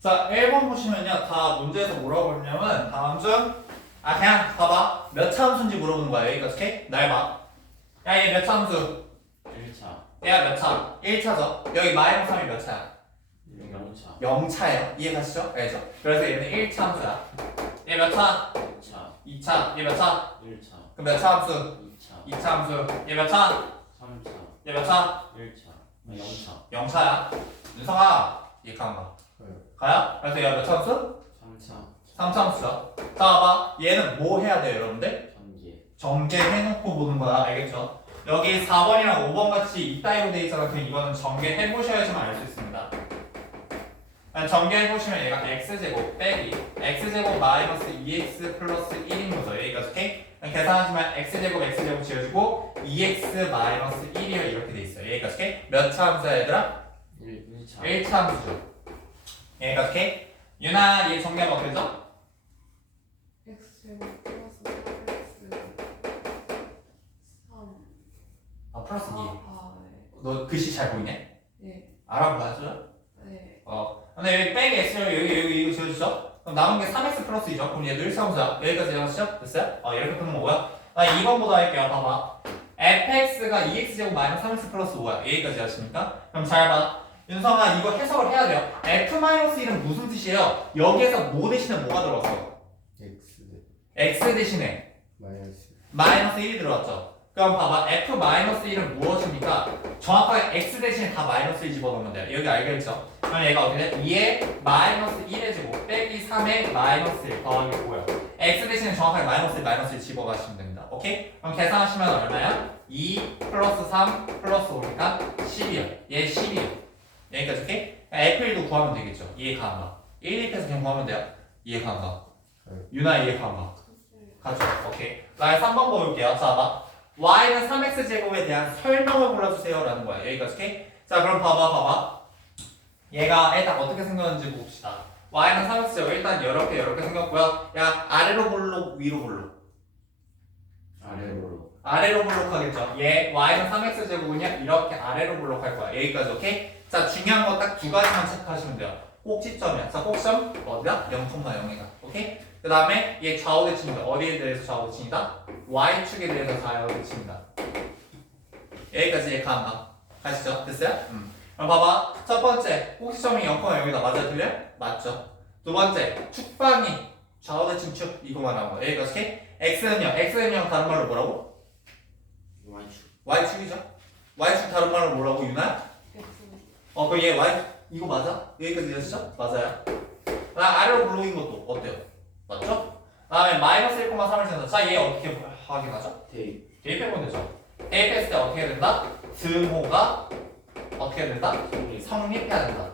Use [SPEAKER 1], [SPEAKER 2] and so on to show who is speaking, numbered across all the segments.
[SPEAKER 1] 자, 1번 보시면요. 다 문제에서 뭐라고 했냐면 다음 중 아, 그냥 봐봐. 몇 차 함수인지 물어보는 거야. 여기까지, 오케이? 날 봐. 야, 얘 몇 차 함수?
[SPEAKER 2] 1차,
[SPEAKER 1] 얘가 몇 차? 1차죠. 여기 마이너스 3이 몇 차야?
[SPEAKER 2] 0차,
[SPEAKER 1] 0차예요. 이해 가시죠? 알죠? 그래서 얘는 1차 함수야. 얘 몇 차?
[SPEAKER 2] 2차,
[SPEAKER 1] 2차. 얘 몇 차?
[SPEAKER 2] 1차,
[SPEAKER 1] 그럼 몇 차 함수?
[SPEAKER 2] 2차,
[SPEAKER 1] 2차 함수. 얘 몇 차?
[SPEAKER 2] 3차,
[SPEAKER 1] 얘 몇 차?
[SPEAKER 2] 1차, 0차,
[SPEAKER 1] 0차야. 윤성아, 얘 가만 가. 가야? 그래서 얘가 몇차 함수?
[SPEAKER 2] 3차,
[SPEAKER 1] 3차 함수야. 자, 봐봐. 얘는 뭐 해야 돼요, 여러분들?
[SPEAKER 2] 전개,
[SPEAKER 1] 전개해놓고 보는 거야. 알겠죠? 여기 4번이랑 5번 같이 이따위로 돼 있어서 그냥 이거는 전개해보셔야지만 알 수 있습니다. 그냥 전개해보시면 얘가 x제곱 빼기 x제곱 마이너스 2x 플러스 1인 거죠. 여기까지 오케이? 그냥 계산하시면 x제곱 x제곱 지어지고 2x 마이너스 1이요 이렇게 돼 있어요. 여기까지 오케이? 몇 차 함수야 얘들아?
[SPEAKER 2] 1, 1차,
[SPEAKER 1] 1차 함수죠. 여기까지 오케이? 유나 얘 정리하면 어떻게 되죠?
[SPEAKER 3] x 제곱 플러스 4x 3
[SPEAKER 1] 아 플러스 2.
[SPEAKER 3] 아,
[SPEAKER 1] 너 글씨 잘 보이네?
[SPEAKER 3] 네. 네.
[SPEAKER 1] 알아보죠?
[SPEAKER 3] 네.
[SPEAKER 1] 어. 근데 여기 빼기 x를 여기 여기 이거 지워주죠? 그럼 남은 게 3x 플러스 2죠? 그럼 얘도 1차함수야. 여기까지 이해하시죠? 됐어요? 어, 이렇게 푸는 거고요. 나 2번보다 할게요. 봐봐. fx가 2x제곱 마이너스 3x 플러스 5야. 여기까지 하십니까? 그럼 잘 봐. 윤성아 이거 해석을 해야 돼요. f-1은 무슨 뜻이에요? 여기에서 뭐 대신에 뭐가 들어갔어?
[SPEAKER 4] x
[SPEAKER 1] x 대신에
[SPEAKER 4] 마이너스
[SPEAKER 1] 마이너스 1이 들어갔죠. 그럼 봐봐 f-1은 무엇입니까? 정확하게 x 대신에 다 마이너스 1 집어넣으면 돼요. 여기 알겠죠? 그럼 얘가 어떻게 돼? 2의 마이너스 1의 제곱 빼기 3의 마이너스 1 더하기 5요. x 대신에 정확하게 마이너스 1 마이너스 1 집어가시면 됩니다. 오케이? 그럼 계산하시면 얼마야? 2 플러스 3 플러스 5니까 10이요. 얘 10이요. 여기까지 오케이? f1도 구하면 되겠죠. 이해 가 안 가? 1, 2패서 그냥 구하면 돼요. 이해 가 안 가?
[SPEAKER 4] 네.
[SPEAKER 1] 유나 이해 가 안 가? 가죠. 오케이. 나 3번 볼게요. 자, 봐. y는 3x 제곱에 대한 설명을 골라주세요. 라는 거야. 여기까지. 오케이? 자, 그럼 봐봐, 봐봐. 얘가 일단 어떻게 생겼는지 봅시다. y는 3x 제곱 일단 이렇게 이렇게 생겼고요. 야, 아래로 볼록, 위로 볼록.
[SPEAKER 2] 아래로,
[SPEAKER 1] 아래로 볼록하겠죠. 얘 y는 3x 제곱은요 이렇게 아래로 볼록할 거야. 여기까지 오케이? 자 중요한 거 딱 두 가지만 체크하시면 돼요. 꼭지점이야. 자 꼭지점 어디다? 0,0이다. 오케이? 그 다음에 얘 좌우 대칭이다. 어디에 대해서 좌우 대칭이다? y축에 대해서 좌우 대칭이다. 여기까지 얘 가안 가시죠? 됐어요? 음. 그럼 봐봐. 첫 번째 꼭지점이 0,0이다. 맞아 틀려? 맞죠. 두 번째 축방이 좌우 대칭 축 이거만 나온 거. 여기까지 오케이? x는요. x는요 다른 말로 뭐라고?
[SPEAKER 2] Y축,
[SPEAKER 1] y축이죠? y축 다른 말로 뭐라고 유나? 어 그럼 얘 y 이거 맞아? 여기까지 이해하시죠? 맞아요 나 아래로 블록인 것도 어때요? 맞죠? 다음에 마이너스 1,3을 생각 자 얘 어떻게 확인하죠?
[SPEAKER 2] 대입,
[SPEAKER 1] 대입해보면 되죠 대입했을 때 어떻게 해야 된다? 등호가 어떻게 해야 된다?
[SPEAKER 2] 성립,
[SPEAKER 1] 성립해야 된다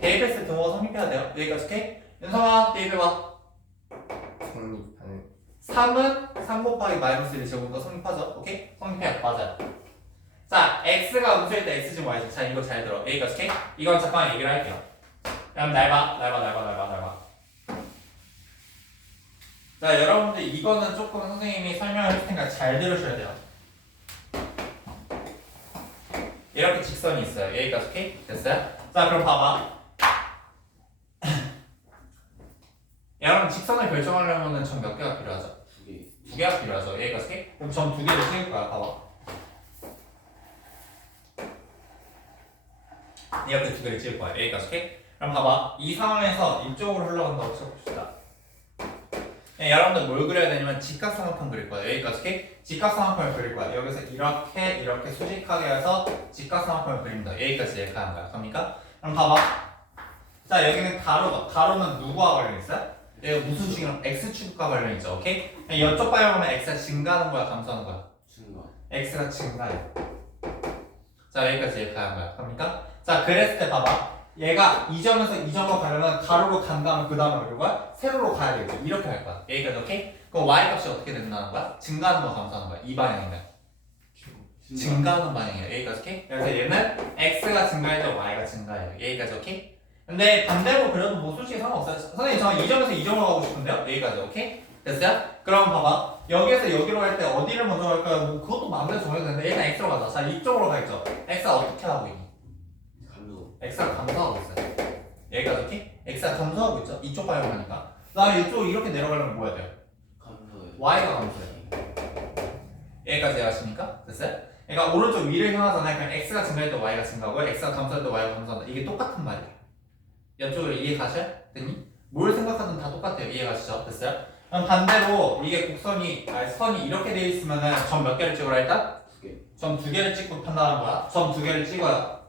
[SPEAKER 1] 대입했을 때 등호가 성립해야 돼요 여기까지 오케이? 윤성아 대입해봐
[SPEAKER 4] 성립하는
[SPEAKER 1] 3은 3 곱하기 마이너스 1이 제곱보다 성립하죠? 오케이? 성립해요. 맞아요. 자, x가 음수일 때 x지 y지. 자, 이거 잘 들어. A가 오케이? 이건 잠깐만 얘기를 할게요. 그럼 날 봐, 날 봐, 날 봐, 날 봐, 날 봐. 자, 여러분들 이거는 조금 선생님이 설명을 할 테니까 잘 들으셔야 돼요. 이렇게 직선이 있어요. 여기까지 오케이? 됐어요? 자, 그럼 봐봐. 여러분 직선을 결정하려면 전몇 개가 필요하죠?
[SPEAKER 2] 두 개,
[SPEAKER 1] 두 개가 필요하죠. 여기까지 오케이? 그럼 전두 개를 찍을 거야. 봐봐. 이렇게 두 개를 찍을 거야. 여기까지 오케이? 그럼 봐봐. 이 상황에서 이쪽으로 흘러간다고 쳐봅시다. 네, 여러분들 뭘 그려야 되냐면 직각삼각형 그릴 거야. 여기까지 오케이? 직각삼각형을 그릴 거야. 여기서 이렇게 이렇게 수직하게 해서 직각삼각형을 그립니다. 여기까지 예약하는 거야. 갑니까? 그럼 봐봐. 자 여기는 가로가 가로는 누구와 관련 있어요? 얘가 무슨 축이랑 x축과 관련 있죠. 오케이? 이쪽 방향 보면 x가 증가하는 거야, 감소하는 거야?
[SPEAKER 2] 중간,
[SPEAKER 1] x가 증가해. 자, 여기까지 얘 가는 거야. 갑니까? 자, 그랬을 때 봐봐. 얘가 이 점에서 이 점으로 가려면 가로로 간 다음에 그 다음에 어디 거야? 세로로 가야 되겠죠. 이렇게 할 거야. 여기까지 오케이? 그럼 y 값이 어떻게 된다는 거야? 증가하는 거 감소하는 거야. 이 방향이면. 증가하는 방향이에요. 여기까지 오케이? 그래서 얘는 x가 증가할 때 y가 증가해요. 여기까지 오케이? 근데 반대로 그래도 뭐 솔직히 상관없어요. 선생님 저 2점에서 2점으로 가고 싶은데요? 여기까지 오케이? 됐어요? 그럼 봐봐. 여기에서 여기로 갈 때 어디를 먼저 갈까요? 뭐 그것도 마음대로 정해도 되는데 일단 x로 가자. 자 이쪽으로 가겠죠. x가 어떻게 하고 있니? X가 감소하고 있어요. A가 어떻게? X가 감소하고 있죠. 이쪽 방향 가니까. 그다음에 이쪽 이렇게 내려가려면 뭐 해야 돼요?
[SPEAKER 2] 감소해.
[SPEAKER 1] Y가 감소해요. A까지 해가시니까 됐어요? 그러니까 오른쪽 위를 향하잖아요. 그냥 X가 증가할 때 Y가 증가하고 X가 감소할 때 Y가 감소한다. 이게 똑같은 말이에요. 이쪽으로 이해 가셔? 됐니? 뭘 생각하든 다 똑같아요. 이해 가시죠? 됐어요? 그럼 반대로 이게 곡선이 아니 선이 이렇게 되어 있으면은 점 몇 개를 찍으라 일단?
[SPEAKER 2] 두 개.
[SPEAKER 1] 점 두 개를 찍고 판단하는 거야. 점 두 개를 찍어요.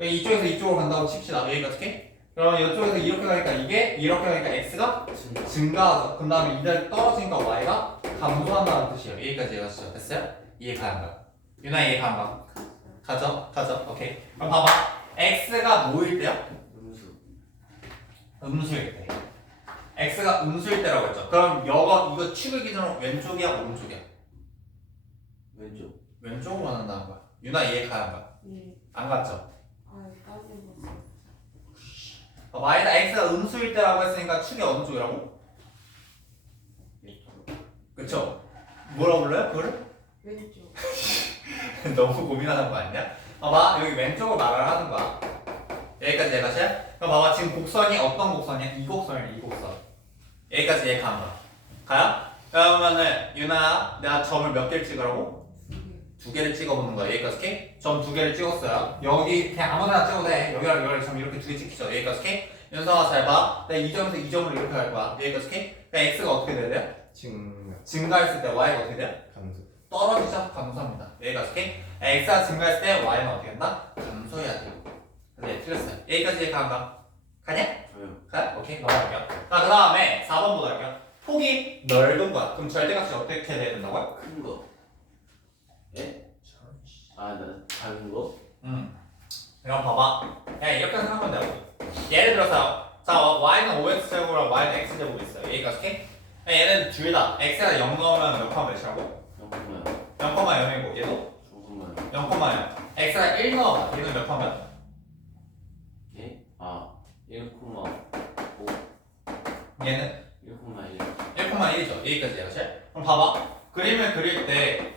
[SPEAKER 1] 그러니까 이쪽에서 이쪽으로 간다고 칩시다. 여기가 어떻게? 그러면 이쪽에서 이렇게 가니까 이게 이렇게 가니까 x가. 증가하죠. 그 다음에 이달 떨어지니까 y가 감소한다는 뜻이에요. 여기까지 이해가시죠? 됐어요? 이해 가는 거야. 유나 이해 가는 거야? 가죠? 가죠? 오케이. 그럼 봐봐. x가 뭐일 때요?
[SPEAKER 2] 음수.
[SPEAKER 1] 음수일 때. x가 음수일 때라고 했죠. 그럼 여거 이거 축을 기준으로 왼쪽이야 오른쪽이야?
[SPEAKER 2] 왼쪽.
[SPEAKER 1] 왼쪽으로 한다는 거야. 유나 이해 가는 거야?
[SPEAKER 3] 예.
[SPEAKER 1] 안 갔죠?
[SPEAKER 3] 아 따진 거
[SPEAKER 1] 아니다 x가 음수일 때라고 했으니까 축이 어느 쪽이라고?
[SPEAKER 2] 왼쪽.
[SPEAKER 1] 그쵸? 뭐라고 불러요? 그거를?
[SPEAKER 3] 왼쪽.
[SPEAKER 1] 너무 고민하는 거 아니야? 봐봐 여기 왼쪽을 말을 하는 거야 여기까지 이해가시 그럼 봐봐 지금 곡선이 어떤 곡선이야? 이 곡선이야 이 곡선 여기까지 이해가는 거야 가요? 그러면은 유나야 내가 점을 몇 개를 찍으라고?
[SPEAKER 3] 두 개.
[SPEAKER 1] 두 개를 찍어보는 거야 여기까지 오케이? 점 두 개를 찍었어요 여기 그냥 아무데나 찍어도 돼 여기랑 여기랑 점 이렇게 두 개 찍히죠 여기까지 오케이? 윤성아 잘 봐 내가 이 점에서 이 점으로 이렇게 갈 거야 여기까지 오케이? 그러니까 x가 어떻게 돼야 돼요?
[SPEAKER 4] 증
[SPEAKER 1] 증가했을 때 y가 어떻게 돼요?
[SPEAKER 4] 감소
[SPEAKER 1] 떨어지죠? 감소합니다. 여기까지 오케이? x가 증가했을 때 y는 어떻게 된다? 감소해야 돼요. 근데 틀렸어요. 여기까지 이해 가는가? 가냐?
[SPEAKER 2] 저요.
[SPEAKER 1] 가? 오케이 넘어갈게요. 자, 그 다음에 4번 보도록 할게요. 폭이 넓은 거야. 그럼 절대값이 어떻게 돼야 된다고요?
[SPEAKER 2] 큰 거. 예? 아, 나 작은 거?
[SPEAKER 1] 음. 그럼 봐봐. 그냥 이렇게 생각하면 돼요. 예를 들어서 자, y는 5x제곱이랑 y는 x제곱이 있어요. 여기까지 오케이? 얘는 둘다 x가 0 넣으면 몇 컴마 몇이라고?
[SPEAKER 2] 잠깐만요.
[SPEAKER 1] 0,0이고 얘도
[SPEAKER 2] 잠깐만요.
[SPEAKER 1] 0,0 x가 1 넣어봐. 얘는 몇 컴마?
[SPEAKER 2] 예? 아, 1,5.
[SPEAKER 1] 얘는
[SPEAKER 2] 1,1.
[SPEAKER 1] 1,1이죠. 여기까지 이해가시 그럼 봐봐. 그림을 그릴 때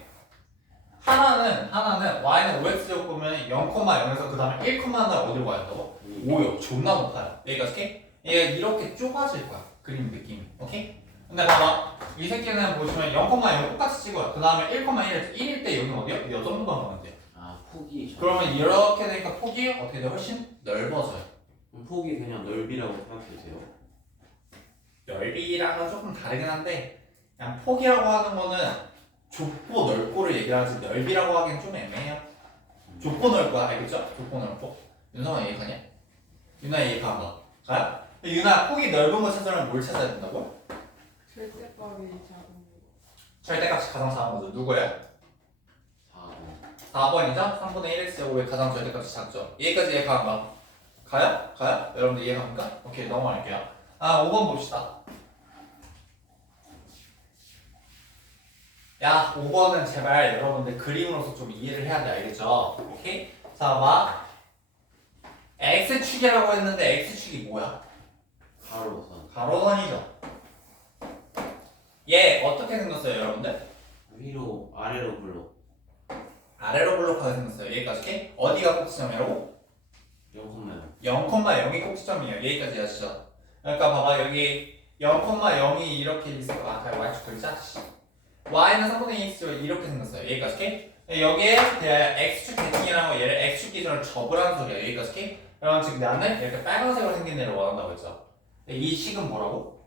[SPEAKER 1] 하나는 하나는 y는 5x 제곱 보면 0,0에서 그 다음에 1, 하나 어디로 가야 된다고? 5요. 존나 높아요. 여기까지 오케이? 얘가 이렇게 좁아질 거야. 그림 느낌이. 오케이? 근데 봐봐. 이 새끼는 보시면 0,0 똑같이 찍어요. 그 다음에 1,1일 1일 때 여기는 어디요? 이 정도만 보면 돼요.
[SPEAKER 2] 아, 폭이. 작-
[SPEAKER 1] 그러면 이렇게 되니까 폭이 어떻게 돼요? 훨씬 넓어져요.
[SPEAKER 2] 그럼 폭이 그냥 넓이라고 생각해주세요.
[SPEAKER 1] 넓이랑은 조금 다르긴 한데 그냥 폭이라고 하는 거는 좁고 넓고를 얘기하지 넓이라고 하기엔 좀 애매해요. 좁고 넓고 알겠죠? 좁고 넓고 윤성아 이해가냐? 윤아 이해가 봐. 가요? 윤아 폭이 넓은 거 찾으려면 뭘 찾아야 된다고?
[SPEAKER 3] 절대값이 작은 거.
[SPEAKER 1] 절대값이 가장 작은 거죠. 누구예요?
[SPEAKER 2] 4번.
[SPEAKER 1] 4번이죠? 3분의 1x 제곱의 가장 절대값이 작죠. 여기까지 이해가 봐. 가요? 가요? 여러분들 이해갑니까? 오케이 넘어갈게요. 아 5번 봅시다. 야 5번은 제발 여러분들 그림으로서 좀 이해를 해야 돼 알겠죠? 오케이? 자 봐. X축이라고 했는데 x축이 뭐야?
[SPEAKER 2] 가로선.
[SPEAKER 1] 가로선이죠. 얘 어떻게 생겼어요 여러분들?
[SPEAKER 2] 위로, 아래로 불러.
[SPEAKER 1] 아래로 블록하게 생겼어요. 여기까지? 어디가 꼭지점이라고?
[SPEAKER 2] 0,0.
[SPEAKER 1] 0,0이 꼭지점이에요. 여기까지 하시죠. 그러니까 봐봐 여기 0,0이 이렇게 있을 거 같아요. y축 그리자. y는 3분의 2x로 이렇게 생겼어요. 여기까지? 여기에 대하여 x축 대칭이라는 거 얘를 x축 기준으로 접으라는 소리야. 여기까지 오케이? 그럼 지금 나는 이렇게 빨간색으로 생긴 애를 원한다고 했죠. 이 식은 뭐라고?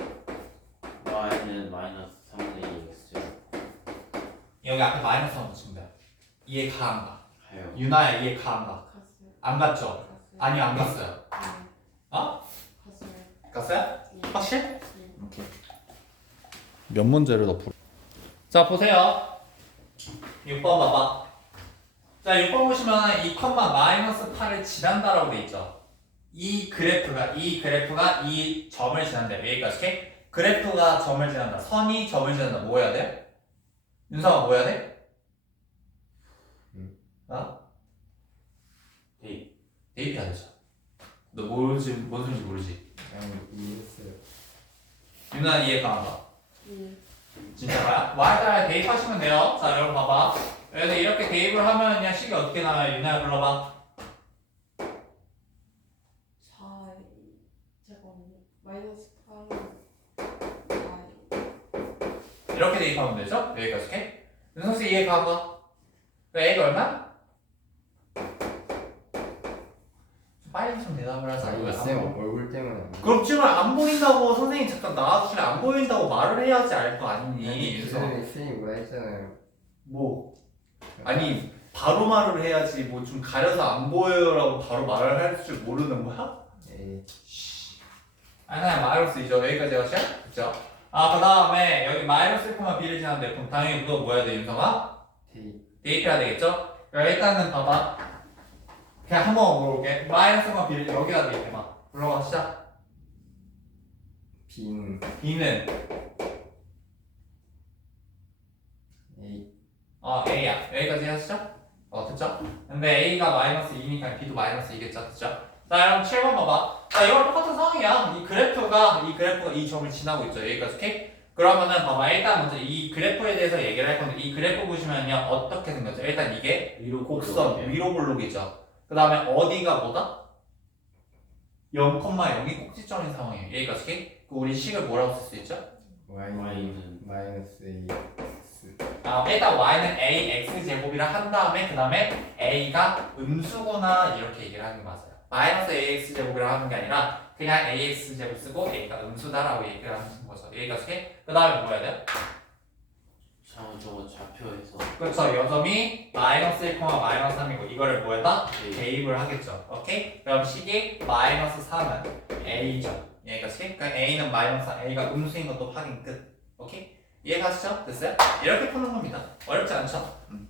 [SPEAKER 2] y는 마이너스 3분의 2x.
[SPEAKER 1] 여기 앞에 마이너스만 붙이면 돼요. 이해 가한가?
[SPEAKER 2] 가요.
[SPEAKER 1] 유나야 이해 가한가?
[SPEAKER 3] 갔어요.
[SPEAKER 1] 안 갔죠?
[SPEAKER 3] 갔어요.
[SPEAKER 1] 아니요 안 갔어요.
[SPEAKER 3] 네.
[SPEAKER 1] 어?
[SPEAKER 3] 갔어요.
[SPEAKER 1] 갔어요?
[SPEAKER 3] 예.
[SPEAKER 1] 확실?
[SPEAKER 3] 예.
[SPEAKER 1] 오케이. 몇 문제를 더 풀어? 자 보세요. 6번 봐봐. 자 6번 보시면 이 컴마 마이너스 8을 지난다라고 돼 있죠. 이 그래프가 이 그래프가 이 점을 지난다. 여기까지 오케이? 그래프가 점을 지난다. 선이 점을 지난다. 뭐 해야 돼? 윤성아 뭐 해야 돼?
[SPEAKER 4] 음.
[SPEAKER 1] 어?
[SPEAKER 2] 데이.
[SPEAKER 1] 대입해야 되죠. 너 모르지 뭔 소리인지 모르지?
[SPEAKER 4] 그냥 이해했어요
[SPEAKER 1] 윤아 이해 가나?
[SPEAKER 3] 예.
[SPEAKER 1] 진짜가요? y에다가 대입하시면 돼요. 자, 여러분 봐봐. 여기서 이렇게 대입을 하면 그냥 식이 어떻게 나와요? 유나야 불러봐.
[SPEAKER 3] 4, 마이너스 8은 y
[SPEAKER 1] 이렇게 대입하면 되죠? 여기까지 오케이? 윤성수 이해 가봐 그 A가 얼마? 좀 빨리 좀 대답을 하자
[SPEAKER 4] 아니 쌤? 얼굴 때문에 안 보여.
[SPEAKER 1] 그렇지만 안 보인다고 선생님 잠깐 나와주실래 안 보인다고 말을 해야지 알 거 아니니
[SPEAKER 4] 아니 쌤이 쌤이 뭐라 했잖아요.
[SPEAKER 1] 뭐 아니 바로 말을 해야지 뭐 좀 가려서 안 보여요라고 바로 말을 할 줄 모르는 거야?
[SPEAKER 4] 에이
[SPEAKER 1] 아니 그냥 마이너스 2죠 여기까지 하시죠? 그쵸? 아그 다음에 여기 마이너스 1, B를 지났는데 그럼 당연히 그거 뭐야 돼 윤성아?
[SPEAKER 4] 데이
[SPEAKER 1] 대입해야 되겠죠? 그럼 일단은 봐봐 그냥 한번 물어볼게 마이너스 1, B를 여기다 대입해봐 불러봐 시작
[SPEAKER 4] B는
[SPEAKER 1] B는
[SPEAKER 4] A
[SPEAKER 1] 어 A야 여기까지 하시죠? 어 됐죠? 근데 A가 마이너스 2니까 B도 마이너스 2겠죠? 됐죠? 자 그럼 7번 봐봐 자 이건 똑같은 상황이야 이 그래프가 이 그래프가 이 점을 지나고 있죠 여기까지 오케이? 그러면은 봐봐 일단 먼저 이 그래프에 대해서 얘기를 할 건데 이 그래프 보시면요 어떻게 생겼죠? 일단 이게
[SPEAKER 2] 위로
[SPEAKER 1] 곡선 위로 볼록이죠 그 다음에 어디가 뭐다? 0,0이 꼭지점인 상황이에요 여기까지 오케이? 그 우리 식을 뭐라고 쓸 수 있죠?
[SPEAKER 4] Y는 마이너스 A X
[SPEAKER 1] 아, 일단 y는 ax 제곱이라 한 다음에 그 다음에 a가 음수구나 이렇게 얘기를 하는 게 맞아요. 마이너스 ax 제곱이라 하는 게 아니라 그냥 ax 제곱 쓰고 a가 음수다라고 얘기를 하는 거죠. 여기까지. 그 다음에 뭐 해야 돼요?
[SPEAKER 2] 자 저거 좌표에서
[SPEAKER 1] 그렇죠. 여점이 마이너스 1, 마이너스 3이고 이거를 뭐에다 대입을 하겠죠. 오케이? 그럼 식이 마이너스 3은 a죠. 여기까지. 그러니까 a는 마이너스 3, a가 음수인 것도 확인 끝. 오케이? 이해 가시죠? 됐어요? 이렇게 푸는 겁니다. 어렵지 않죠? 음.